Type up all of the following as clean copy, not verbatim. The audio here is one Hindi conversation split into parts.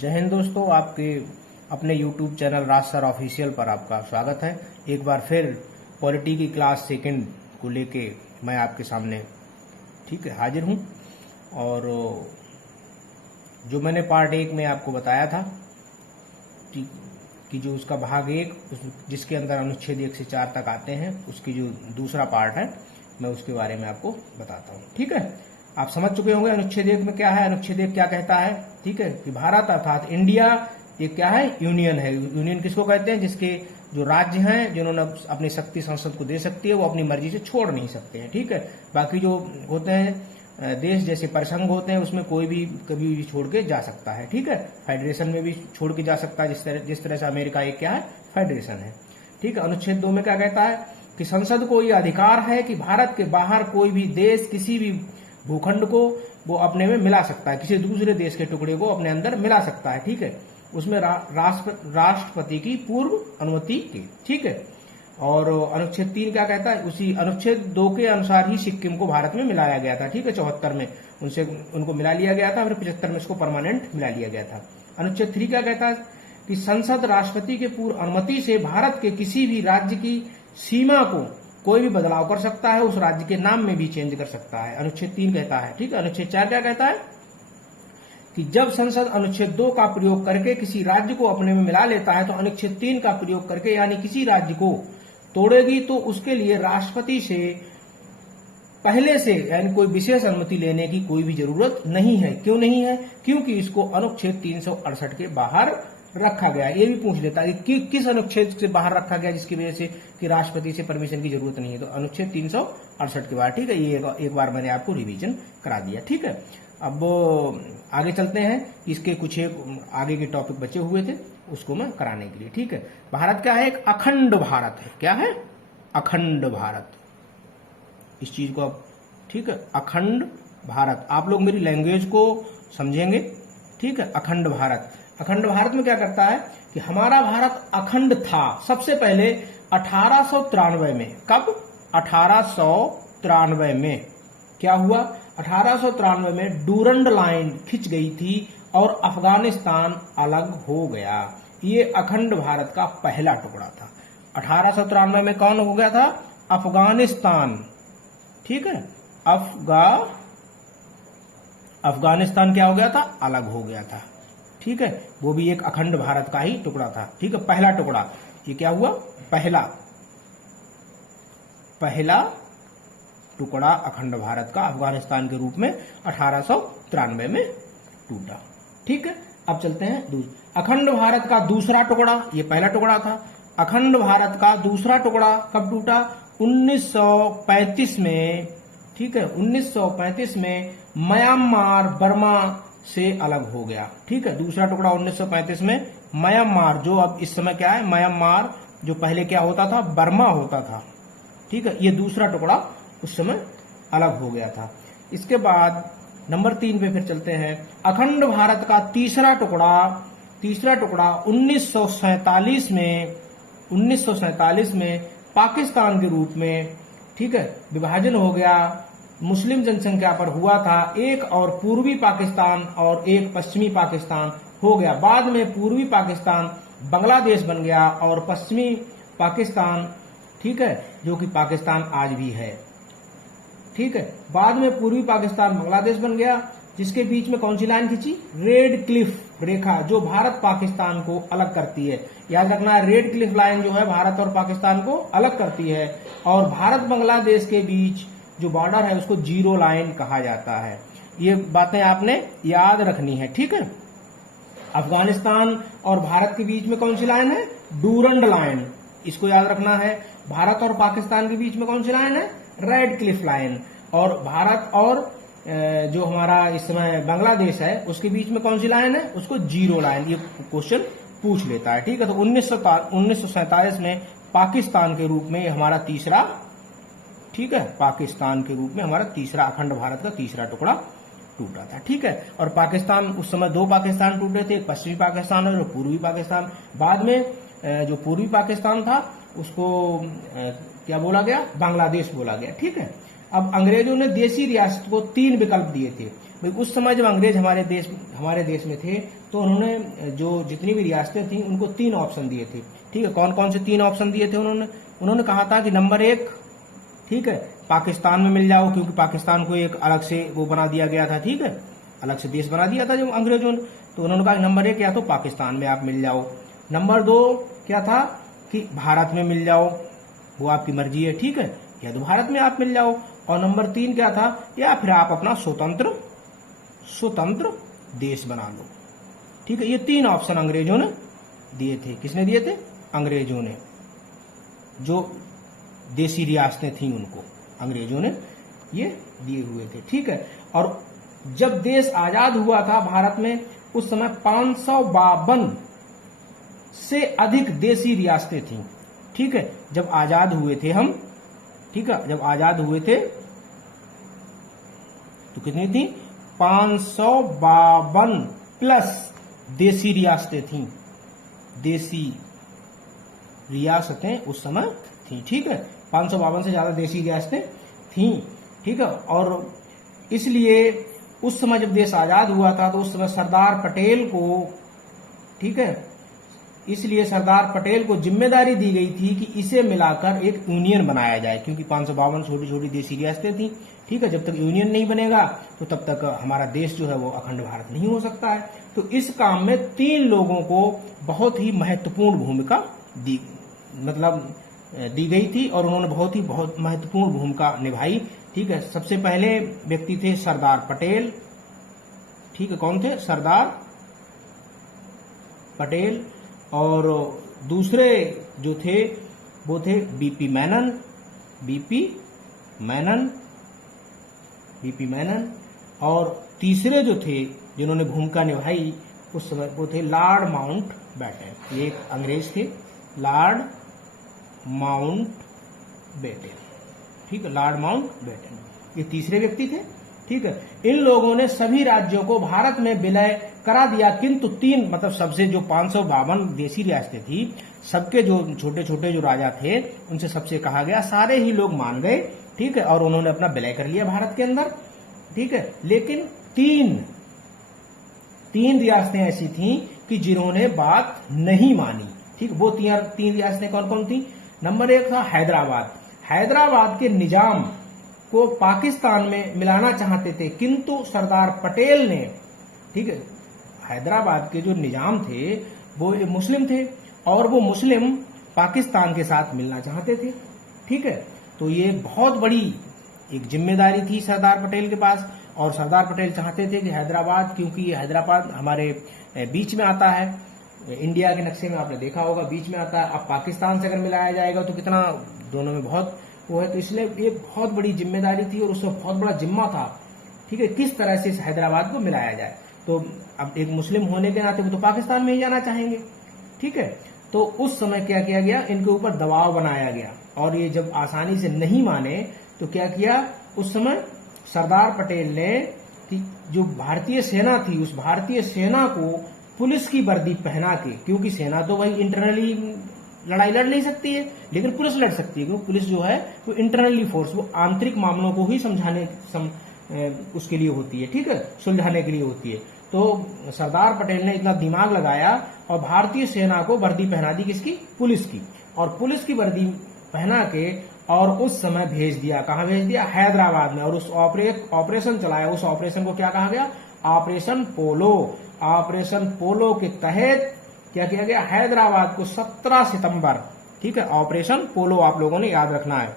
जय हिंद दोस्तों, आपके अपने YouTube चैनल राज सर ऑफिशियल पर आपका स्वागत है। एक बार फिर पॉलिटी की क्लास सेकंड को लेके मैं आपके सामने हाजिर हूं। और जो मैंने पार्ट 1 में आपको बताया था कि जो उसका भाग 1 जिसके अंदर अनुच्छेद 1 से 4 तक आते हैं, उसकी जो दूसरा पार्ट है मैं उसके बारे में आपको बताता हूं। ठीक है, आप समझ चुके होंगे अनुच्छेद 1 में क्या है। अनुच्छेद 1 क्या कहता है? ठीक है, कि भारत अर्थात इंडिया ये क्या है? यूनियन है। यूनियन किसको कहते हैं? जिसके जो राज्य हैं, जिन्होंने अपनी शक्ति संसद को दे सकती है, वो अपनी मर्जी से छोड़ नहीं सकते हैं। ठीक है, बाकी जो होते हैं देश जैसे परिसंघ होते हैं, उसमें कोई भी कभी भी छोड़ के जा सकता है। ठीक है, फेडरेशन में भी छोड़ के जा सकता है, जिस तरह से अमेरिका एक क्या है? फेडरेशन है। ठीक है, अनुच्छेद 2 में क्या कहता है कि संसद को यह अधिकार है कि भारत के बाहर कोई भी देश किसी भी भूखंड को वो अपने में मिला सकता है, किसी दूसरे देश के टुकड़े को अपने अंदर मिला सकता है। ठीक है, उसमें राष्ट्रपति की पूर्व अनुमति की। ठीक है, और अनुच्छेद 3 क्या कहता है? उसी अनुच्छेद 2 के अनुसार ही सिक्किम को भारत में मिलाया गया था। ठीक है, 74 में उनको मिला लिया गया था, फिर 75 में इसको परमानेंट मिला लिया गया था। अनुच्छेद 3 क्या कहता है कि संसद राष्ट्रपति के पूर्व अनुमति से भारत के किसी भी राज्य की सीमा को कोई भी बदलाव कर सकता है, उस राज्य के नाम में भी चेंज कर सकता है। अनुच्छेद 3 कहता है। ठीक है, अनुच्छेद 4 क्या कहता है कि जब संसद अनुच्छेद 2 का प्रयोग करके किसी राज्य को अपने में मिला लेता है, तो अनुच्छेद 3 का प्रयोग करके यानी किसी राज्य को तोड़ेगी, तो उसके लिए राष्ट्रपति से पहले से यानी कोई विशेष अनुमति लेने की कोई भी जरूरत नहीं है। क्यों नहीं है? क्योंकि इसको अनुच्छेद 368 के बाहर रखा गया। ये भी पूछ लेता है कि किस अनुच्छेद से बाहर रखा गया जिसकी वजह से कि राष्ट्रपति से परमिशन की जरूरत नहीं है, तो अनुच्छेद 368 के बाहर। ठीक है, ये एक बार मैंने आपको रिवीजन करा दिया। ठीक है, अब आगे चलते हैं। इसके कुछ आगे के टॉपिक बचे हुए थे, उसको मैं कराने के लिए। ठीक है, भारत क्या है? एक अखंड भारत है। क्या है? अखंड भारत। इस चीज को आप, ठीक है, अखंड भारत, आप लोग मेरी लैंग्वेज को समझेंगे। ठीक है, अखंड भारत। अखंड भारत में क्या करता है कि हमारा भारत अखंड था सबसे पहले 1893 में। कब? 1893 में क्या हुआ? 1893 में डूरंड लाइन खिंच गई थी और अफगानिस्तान अलग हो गया। ये अखंड भारत का पहला टुकड़ा था। 1893 में कौन हो गया था? अफगानिस्तान। ठीक है, अफगानिस्तान क्या हो गया था? अलग हो गया था। ठीक है, वो भी एक अखंड भारत का ही टुकड़ा था। ठीक है, पहला टुकड़ा। ये क्या हुआ? पहला टुकड़ा अखंड भारत का अफगानिस्तान के रूप में 1893 में टूटा। ठीक है, अब चलते हैं अखंड भारत का दूसरा टुकड़ा। ये पहला टुकड़ा था। अखंड भारत का दूसरा टुकड़ा कब टूटा? 1935 में। ठीक है, 1935 में म्यांमार बर्मा से अलग हो गया। ठीक है, दूसरा टुकड़ा 1935 में म्यांमार, जो अब इस समय क्या है? म्यांमार, जो पहले क्या होता था? बर्मा होता था। ठीक है, ये दूसरा टुकड़ा उस समय अलग हो गया था। इसके बाद नंबर 3 पे फिर चलते हैं। अखंड भारत का तीसरा टुकड़ा 1947 में पाकिस्तान के रूप में, ठीक है, विभाजन हो गया। मुस्लिम जनसंख्या पर हुआ था। एक और पूर्वी पाकिस्तान और एक पश्चिमी पाकिस्तान हो गया। बाद में पूर्वी पाकिस्तान बांग्लादेश बन गया और पश्चिमी पाकिस्तान, ठीक है, जो कि पाकिस्तान आज भी है। ठीक है, बाद में पूर्वी पाकिस्तान बांग्लादेश बन गया, जिसके बीच में कौन सी लाइन खींची? रेड क्लिफ रेखा, जो भारत पाकिस्तान को अलग करती है। याद रखना है, रेड क्लिफ लाइन जो है भारत और पाकिस्तान को अलग करती है। और भारत बांग्लादेश के बीच जो बॉर्डर है उसको जीरो लाइन कहा जाता है। ये बातें आपने याद रखनी है। ठीक है, अफगानिस्तान और भारत के बीच में कौन सी लाइन है? डूरंड लाइन, इसको याद रखना है। भारत और पाकिस्तान के बीच में कौन सी लाइन है? Red Cliff line. और भारत और जो हमारा इस समय बांग्लादेश है उसके बीच में कौन सी लाइन है? उसको जीरो लाइन। ये क्वेश्चन पूछ लेता है। ठीक है, तो 1947 में पाकिस्तान के रूप में हमारा तीसरा, ठीक है, पाकिस्तान के रूप में हमारा तीसरा अखंड भारत का तीसरा टुकड़ा टूटा था। ठीक है, और पाकिस्तान उस समय 2 पाकिस्तान टूटे थे, पश्चिमी पाकिस्तान और पूर्वी पाकिस्तान। बाद में जो पूर्वी पाकिस्तान था उसको क्या बोला गया? बांग्लादेश बोला गया। ठीक है, अब अंग्रेजों ने देशी रियासत को 3 विकल्प दिए थे। भाई उस समय जब अंग्रेज हमारे देश में थे तो उन्होंने जो जितनी भी रियासतें थी उनको 3 ऑप्शन दिए थे। ठीक है, कौन कौन से 3 ऑप्शन दिए थे उन्होंने कहा था कि नंबर 1, ठीक है, पाकिस्तान में मिल जाओ, क्योंकि पाकिस्तान को एक अलग से वो बना दिया गया था। ठीक है, अलग से देश बना दिया था जब अंग्रेजों ने, तो उन्होंने कहा नंबर 1 या तो पाकिस्तान में आप मिल जाओ, नंबर 2 क्या था कि भारत में मिल जाओ, वो आपकी मर्जी है। ठीक है, या तो भारत में आप मिल जाओ, और नंबर 3 क्या था, या फिर आप अपना स्वतंत्र देश बना लो। ठीक है, ये 3 ऑप्शन अंग्रेजों ने दिए थे। किसने दिए थे? अंग्रेजों ने। जो देसी रियासतें थी उनको अंग्रेजों ने ये दिए हुए थे। ठीक है, और जब देश आजाद हुआ था भारत में, उस समय 552 से अधिक देसी रियासतें थीं। ठीक है, जब आजाद हुए थे हम, ठीक है, जब आजाद हुए थे तो कितनी थी? 552 प्लस देसी रियासतें थीं। देसी रियासतें उस समय थी। ठीक है, 552 से ज्यादा देसी रियासतें थीं। ठीक है, और इसलिए उस समय जब देश आजाद हुआ था तो उस समय सरदार पटेल को, ठीक है, इसलिए सरदार पटेल को जिम्मेदारी दी गई थी कि इसे मिलाकर एक यूनियन बनाया जाए, क्योंकि 552 छोटी छोटी देसी रियासतें थी। ठीक है, जब तक यूनियन नहीं बनेगा तो तब तक हमारा देश जो है वो अखंड भारत नहीं हो सकता है। तो इस काम में 3 लोगों को बहुत ही महत्वपूर्ण भूमिका दी गई थी, और उन्होंने बहुत महत्वपूर्ण भूमिका निभाई। ठीक है, सबसे पहले व्यक्ति थे सरदार पटेल। ठीक है, कौन थे? सरदार पटेल। और दूसरे जो थे वो थे बीपी मैनन। और तीसरे जो थे जिन्होंने भूमिका निभाई उस समय वो थे लॉर्ड माउंटबेटन। ये एक अंग्रेज थे, लॉर्ड माउंटबेटन। ठीक है, लॉर्ड माउंटबेटन ये तीसरे व्यक्ति थे। ठीक है, इन लोगों ने सभी राज्यों को भारत में विलय करा दिया, किंतु 3 मतलब सबसे जो 552 देसी रियासतें थी, सबके जो छोटे छोटे जो राजा थे उनसे सबसे कहा गया, सारे ही लोग मान गए। ठीक है, और उन्होंने अपना विलय कर लिया भारत के अंदर। ठीक है, लेकिन 3 रियासतें ऐसी थीं कि जिन्होंने बात नहीं मानी। ठीक, वो 3 रियासतें कौन कौन थी? नंबर 1 था हैदराबाद के निजाम को पाकिस्तान में मिलाना चाहते थे, किंतु सरदार पटेल ने, ठीक है, हैदराबाद के जो निजाम थे वो मुस्लिम थे, और वो मुस्लिम पाकिस्तान के साथ मिलना चाहते थे। ठीक है, तो ये बहुत बड़ी एक जिम्मेदारी थी सरदार पटेल के पास, और सरदार पटेल चाहते थे कि हैदराबाद, क्योंकि ये हैदराबाद हमारे बीच में आता है, इंडिया के नक्शे में आपने देखा होगा बीच में आता है। अब पाकिस्तान से अगर मिलाया जाएगा तो कितना दोनों में बहुत वो है, तो इसलिए ये बहुत बड़ी जिम्मेदारी थी और उसमें बहुत बड़ा जिम्मा था। ठीक है, किस तरह से इस हैदराबाद को मिलाया जाए। तो अब एक मुस्लिम होने के नाते वो तो पाकिस्तान में ही जाना चाहेंगे। ठीक है, तो उस समय क्या किया गया, इनके ऊपर दबाव बनाया गया, और ये जब आसानी से नहीं माने तो क्या किया, उस समय सरदार पटेल ने कि जो भारतीय सेना थी उस भारतीय सेना को पुलिस की वर्दी पहना के, क्योंकि सेना तो भाई इंटरनली लड़ाई लड़ नहीं सकती है, लेकिन पुलिस लड़ सकती है, क्योंकि पुलिस जो है वो इंटरनली फोर्स, वो आंतरिक मामलों को ही उसके लिए होती है। ठीक है, सुलझाने के लिए होती है। तो सरदार पटेल ने इतना दिमाग लगाया और भारतीय सेना को वर्दी पहना दी, किसकी? पुलिस की। और पुलिस की वर्दी पहना के और उस समय भेज दिया, कहां भेज दिया? हैदराबाद में। और उस ऑपरेशन चलाया, उस ऑपरेशन को क्या कहा गया? ऑपरेशन पोलो। ऑपरेशन पोलो के तहत क्या किया गया? हैदराबाद को 17 सितंबर, ठीक है, ऑपरेशन पोलो आप लोगों ने याद रखना है।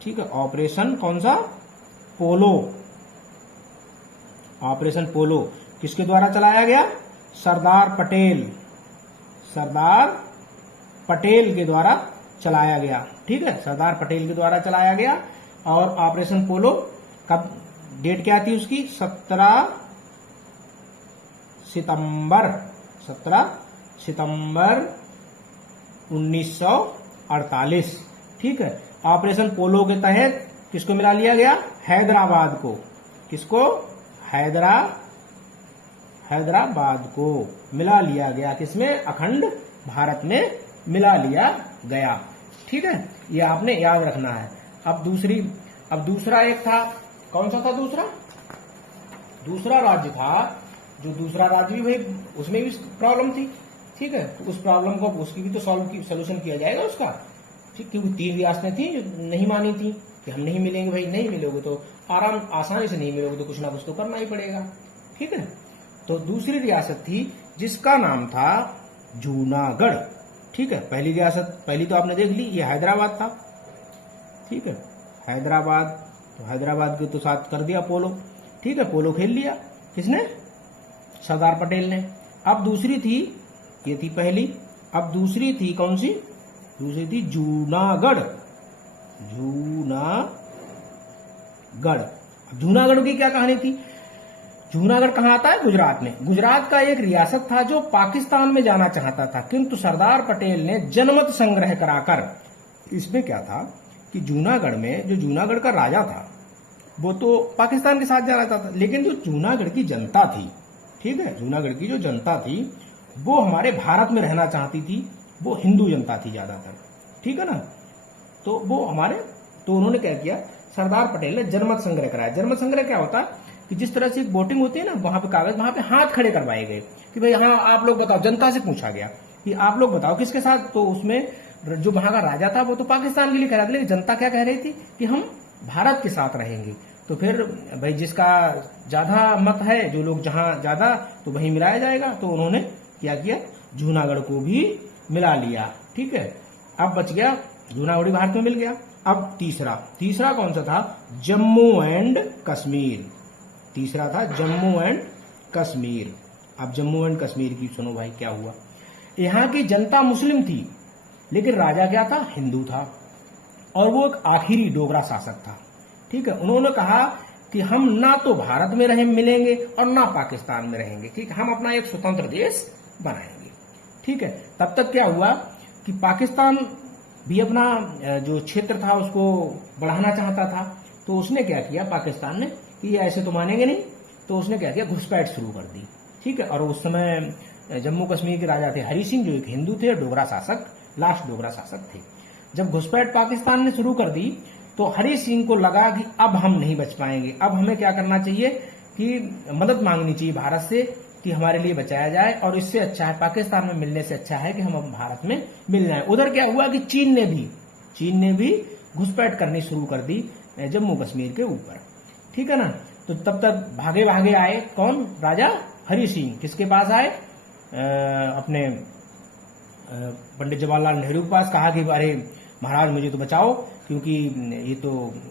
ठीक है, ऑपरेशन कौन सा? पोलो। ऑपरेशन पोलो किसके द्वारा चलाया गया? सरदार पटेल के द्वारा चलाया गया। ठीक है, सरदार पटेल के द्वारा चलाया गया। और ऑपरेशन पोलो कब, डेट क्या थी उसकी? 17 सितंबर 1948। ठीक है, ऑपरेशन पोलो के तहत किसको मिला लिया गया? हैदराबाद को। किसको? हैदराबाद को मिला लिया गया। किसमें? अखंड भारत में मिला लिया गया। ठीक है, ये आपने याद रखना है। अब दूसरा एक था कौन सा था दूसरा? दूसरा राज्य था, जो दूसरा राज्य भी भाई उसमें भी प्रॉब्लम थी, ठीक है, तो उस प्रॉब्लम को उसकी भी तो सोल्यूशन किया जाएगा उसका, ठीक, क्योंकि 3 रियासतें थी जो नहीं मानी थी कि हम नहीं मिलेंगे, भाई नहीं मिलोगे तो आसानी से नहीं मिलोगे तो कुछ ना कुछ तो करना ही पड़ेगा, ठीक है। तो दूसरी रियासत थी जिसका नाम था जूनागढ़, ठीक है। पहली रियासत, पहली तो आपने देख ली, ये हैदराबाद था, ठीक है, हैदराबाद, तो हैदराबाद के तो साथ कर दिया पोलो, ठीक है, पोलो खेल लिया किसने? सरदार पटेल ने। अब दूसरी थी, ये थी पहली, अब दूसरी थी कौन सी? दूसरी थी जूनागढ़, जूनागढ़। जूनागढ़ की क्या कहानी थी? जूनागढ़ कहां आता है? गुजरात में। गुजरात का एक रियासत था जो पाकिस्तान में जाना चाहता था, किंतु सरदार पटेल ने जनमत संग्रह कराकर, इसमें क्या था कि जूनागढ़ में जो जूनागढ़ का राजा था वो तो पाकिस्तान के साथ जाना चाहता था, लेकिन जो जूनागढ़ की जनता थी, ठीक है, जूनागढ़ की जो जनता थी वो हमारे भारत में रहना चाहती थी, वो हिंदू जनता थी ज्यादातर, ठीक है ना। तो वो हमारे, तो उन्होंने क्या किया, सरदार पटेल ने जनमत संग्रह कराया। जनमत संग्रह क्या होता है कि जिस तरह से एक वोटिंग होती है ना, वहां पे कागज, वहां पे हाथ खड़े करवाए गए कि भाई हाँ आप लोग बताओ, जनता से पूछा गया कि आप लोग बताओ किसके साथ, तो उसमें जो वहां का राजा था वो तो पाकिस्तान के लिए कह रहा था, लेकिन जनता क्या कह रही थी कि हम भारत के साथ रहेंगे। तो फिर भाई जिसका ज्यादा मत है, जो लोग जहां ज्यादा, तो वहीं मिलाया जाएगा, तो उन्होंने क्या किया, जूनागढ़ को भी मिला लिया, ठीक है। अब बच गया, जूनागढ़ भारत में मिल गया। अब तीसरा कौन सा था? जम्मू एंड कश्मीर, तीसरा था जम्मू एंड कश्मीर। अब जम्मू एंड कश्मीर की सुनो भाई क्या हुआ। यहां की जनता मुस्लिम थी, लेकिन राजा क्या था? हिंदू था, और वो एक आखिरी डोगरा शासक था, ठीक है। उन्होंने कहा कि हम ना तो भारत में मिलेंगे और ना पाकिस्तान में रहेंगे, ठीक है, हम अपना एक स्वतंत्र देश बनाएंगे, ठीक है। तब तक क्या हुआ कि पाकिस्तान भी अपना जो क्षेत्र था उसको बढ़ाना चाहता था, तो उसने क्या किया, पाकिस्तान ने, कि ये ऐसे तो मानेंगे नहीं, तो उसने क्या किया, घुसपैठ शुरू कर दी, ठीक है। और उस समय जम्मू कश्मीर के राजा थे हरि सिंह, जो एक हिंदू थे, डोगरा शासक, लास्ट डोगरा शासक थे। जब घुसपैठ पाकिस्तान ने शुरू कर दी तो हरि सिंह को लगा कि अब हम नहीं बच पाएंगे, अब हमें क्या करना चाहिए कि मदद मांगनी चाहिए भारत से कि हमारे लिए बचाया जाए, और इससे अच्छा है, पाकिस्तान में मिलने से अच्छा है कि हम अब भारत में मिल जाए। उधर क्या हुआ कि चीन ने भी घुसपैठ करनी शुरू कर दी जम्मू कश्मीर के ऊपर, ठीक है ना। तो तब तक भागे भागे आए कौन? राजा हरि सिंह। किसके पास आए? अपने पंडित जवाहरलाल नेहरू के पास। कहा कि अरे महाराज मुझे तो बचाओ, क्योंकि ये तो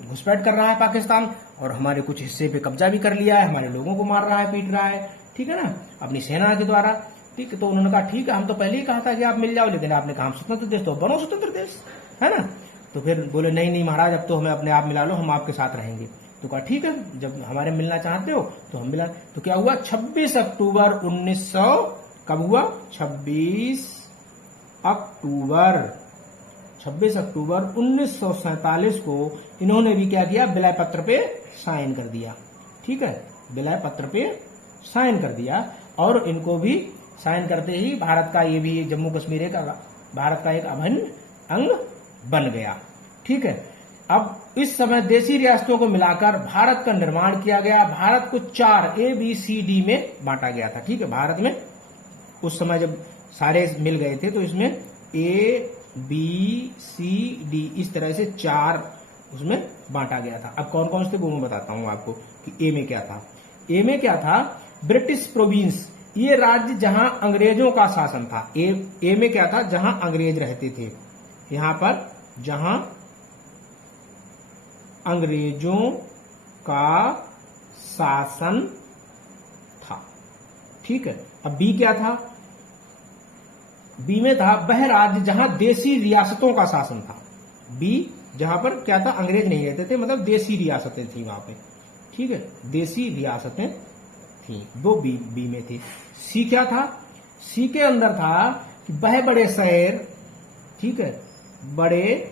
घुसपैठ कर रहा है पाकिस्तान, और हमारे कुछ हिस्से पे कब्जा भी कर लिया है, हमारे लोगों को मार रहा है, पीट रहा है, ठीक है ना, अपनी सेना के द्वारा, ठीक है। तो उन्होंने कहा ठीक है, हम तो पहले ही कहा था कि आप मिल जाओ, लेकिन आपने कहा हम स्वतंत्र देश, तो बनो स्वतंत्र देश, है ना। तो फिर बोले नहीं नहीं महाराज, अब तो हमें अपने आप मिला लो, हम आपके साथ रहेंगे। तो कहा ठीक है, जब हमारे मिलना चाहते हो तो हम मिला। तो क्या हुआ, 26 अक्टूबर 1900, कब हुआ? 26 अक्टूबर 1947 को इन्होंने भी क्या किया, विलय पत्र पे साइन कर दिया, ठीक है, विलय पत्र पे साइन कर दिया। और इनको भी साइन करते ही भारत का, ये भी जम्मू कश्मीर एक भारत का एक अभिन्न अंग बन गया, ठीक है। अब इस समय देशी रियासतों को मिलाकर भारत का निर्माण किया गया। भारत को 4 ABCD में बांटा गया था, ठीक है। भारत में उस समय जब सारे मिल गए थे तो इसमें ABCD इस तरह से 4 उसमें बांटा गया था। अब कौन कौन से वो मैं बताता हूं आपको कि ए में क्या था। ए में क्या था? ब्रिटिश प्रोविंस, ये राज्य जहां अंग्रेजों का शासन था। ए में क्या था? जहां अंग्रेज रहते थे, यहां पर जहां अंग्रेजों का शासन था, ठीक है। अब बी क्या था? बी में था वह राज्य जहां देशी रियासतों का शासन था। बी जहां पर क्या था, अंग्रेज नहीं रहते थे, मतलब देशी रियासतें थी वहां पे, ठीक है, देशी रियासतें थी, वो बी में थी। सी क्या था? सी के अंदर था कि वह बड़े शहर, ठीक है, बड़े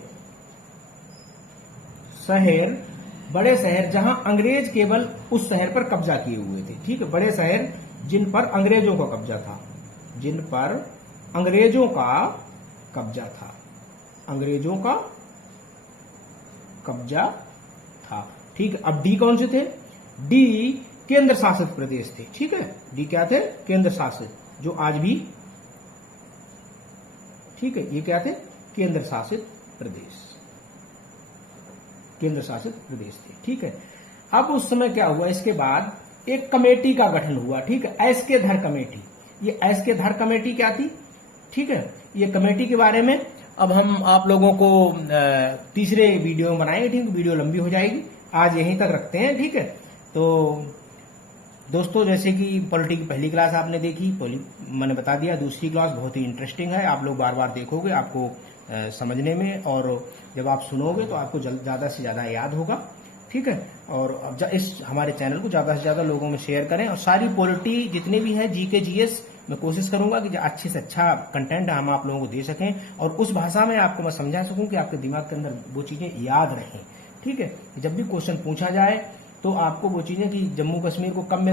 शहर जहां अंग्रेज केवल उस शहर पर कब्जा किए हुए थे, ठीक है, बड़े शहर जिन पर अंग्रेजों का कब्जा था, जिन पर अंग्रेजों का कब्जा था, अंग्रेजों का कब्जा था, ठीक है। अब डी कौन से थे? डी केंद्र शासित प्रदेश थे। ठीक है, डी क्या थे? केंद्र शासित, जो आज भी, ठीक है, ये क्या थे? केंद्र शासित प्रदेश, केंद्र शासित प्रदेश थे। ठीक है। अब उस समय क्या हुआ, इसके बाद एक कमेटी का गठन हुआ। ठीक है, एसके धर कमेटी। ये एसके धर कमेटी क्या थी? ठीक है, ये कमेटी के बारे में अब हम आप लोगों को तीसरे वीडियो में बनाएंगे। ठीक है, वीडियो लंबी हो जाएगी, आज यहीं तक रखते हैं। ठीक है, तो दोस्तों जैसे कि पॉलिटी की पहली क्लास आपने देखी, मैंने बता दिया, दूसरी क्लास बहुत ही इंटरेस्टिंग है, आप लोग बार बार देखोगे, आपको समझने में, और जब आप सुनोगे तो आपको ज्यादा से ज्यादा याद होगा। ठीक है, और अब इस हमारे चैनल को ज्यादा से ज्यादा लोगों में शेयर करें, और सारी पॉलिटी जितने भी है, जीके जीएस, मैं कोशिश करूंगा कि अच्छे से अच्छा कंटेंट हम आप लोगों को दे सकें, और उस भाषा में आपको मैं समझा सकूं कि आपके दिमाग के अंदर वो चीजें याद रहें। ठीक है, जब भी क्वेश्चन पूछा जाए तो आपको वो चीजें कि जम्मू कश्मीर को कब